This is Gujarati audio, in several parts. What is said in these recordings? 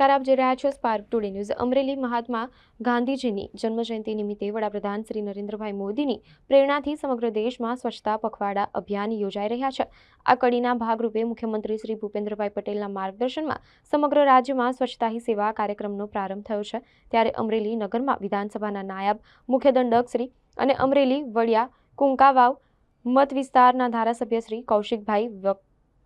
નમસ્કાર, આપ જોઈ રહ્યા છો સ્પાર્ક ટુડે ન્યૂઝ। અમરેલી મહાત્મા ગાંધીજીની જન્મજયંતિ નિમિત્તે વડાપ્રધાન શ્રી નરેન્દ્રભાઈ મોદીની પ્રેરણાથી સમગ્ર દેશમાં સ્વચ્છતા પખવાડા અભિયાન યોજાઈ રહ્યા છે। આ કડીના ભાગરૂપે મુખ્યમંત્રી શ્રી ભૂપેન્દ્રભાઈ પટેલના માર્ગદર્શનમાં સમગ્ર રાજ્યમાં સ્વચ્છતા હી સેવા કાર્યક્રમનો પ્રારંભ થયો છે। ત્યારે અમરેલી નગરમાં વિધાનસભાના નાયબ મુખ્ય દંડક શ્રી અને અમરેલી વડિયા કુંકાવાવ મત વિસ્તારના ધારાસભ્ય શ્રી કૌશિકભાઈ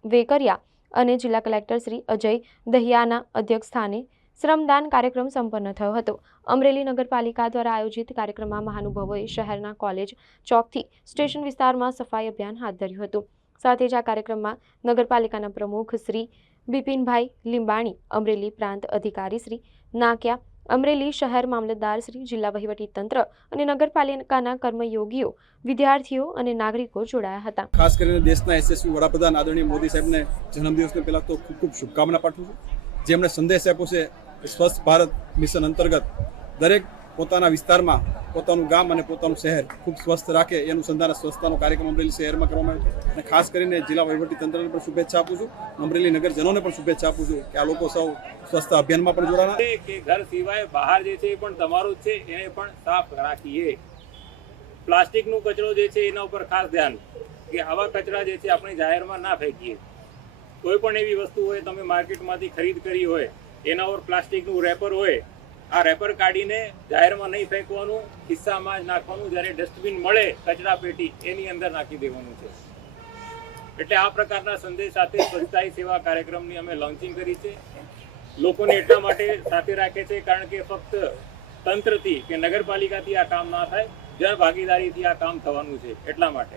વેકરિયા અને જિલ્લા કલેક્ટર શ્રી અજય દહિયાના અધ્યક્ષસ્થાને શ્રમદાન કાર્યક્રમ સંપન્ન થયો હતો। અમરેલી નગરપાલિકા દ્વારા આયોજિત કાર્યક્રમમાં મહાનુભાવોએ શહેરના કોલેજ ચોકથી સ્ટેશન વિસ્તારમાં સફાઈ અભિયાન હાથ ધર્યું હતું। સાથે જ આ કાર્યક્રમમાં નગરપાલિકાના પ્રમુખ શ્રી બિપિનભાઈ લીંબાણી, અમરેલી પ્રાંત અધિકારી શ્રી નાક્યા, અમરેલી શહેર મામલતદાર શ્રી, જિલ્લા વહીવટી તંત્ર અને નગરપાલિકાના કર્મયોગીઓ, વિદ્યાર્થીઓ અને નાગરિકો જોડાયા હતા। ખાસ કરીને દેશના યશસ્વી વડાપ્રધાન આદરણીય મોદી સાહેબને જન્મદિવસને પહેલા તો ખૂબ ખૂબ શુભકામના પાઠવું છું। જેમણે સંદેશ આપ્યો છે સ્વચ્છ ભારત મિશન અંતર્ગત દરેક પોતાના વિસ્તારમાં પોતાનું ગામ અને પોતાનું શહેર ખૂબ સ્વસ્થ રાખે એ અનુસંધાને સ્વચ્છતાનો કાર્યક્રમ અમરેલી શહેરમાં કરવામાં આવ્યો છે। અને ખાસ કરીને જિલ્લા વહીવટી તંત્રને પણ શુભેચ્છા આપું છું, અમરેલી નગરજનોને પણ શુભેચ્છા આપું છું કે આ લોકો સૌ સ્વચ્છતા અભિયાનમાં પણ જોડાણા કે ઘર સિવાય બહાર જે છે એ પણ તમારું જ છે, એને પણ સાફ રાખીએ। પ્લાસ્ટિકનો કચરો જે છે એના ઉપર ખાસ ધ્યાન કે આવા કચરા જે છે આપણે જાહેરમાં ના ફેંકીએ। કોઈ પણ એવી વસ્તુ હોય તમે માર્કેટમાંથી ખરીદ કરી હોય એના ઉપર પ્લાસ્ટિકનું રેપર હોય, આ રેપર કાઢીને જાહેરમાં નહીં ફેંકવાનું, ખિસ્સામાં જ નાખવાનું, જ્યારે ડસ્ટબિન મળે કચરા પેટી એની અંદર નાખી દેવાનું છે। એટલે આ પ્રકારના સંદેશ સાથે સ્વચ્છતા હી સેવા કાર્યક્રમની અમે લોન્ચિંગ કરી છે। લોકોને એટલા માટે સાથે રાખે છે કારણ કે ફક્ત તંત્રથી કે નગરપાલિકાથી આ કામ ના થાય, જન ભાગીદારીથી આ કામ થવાનું છે, એટલા માટે।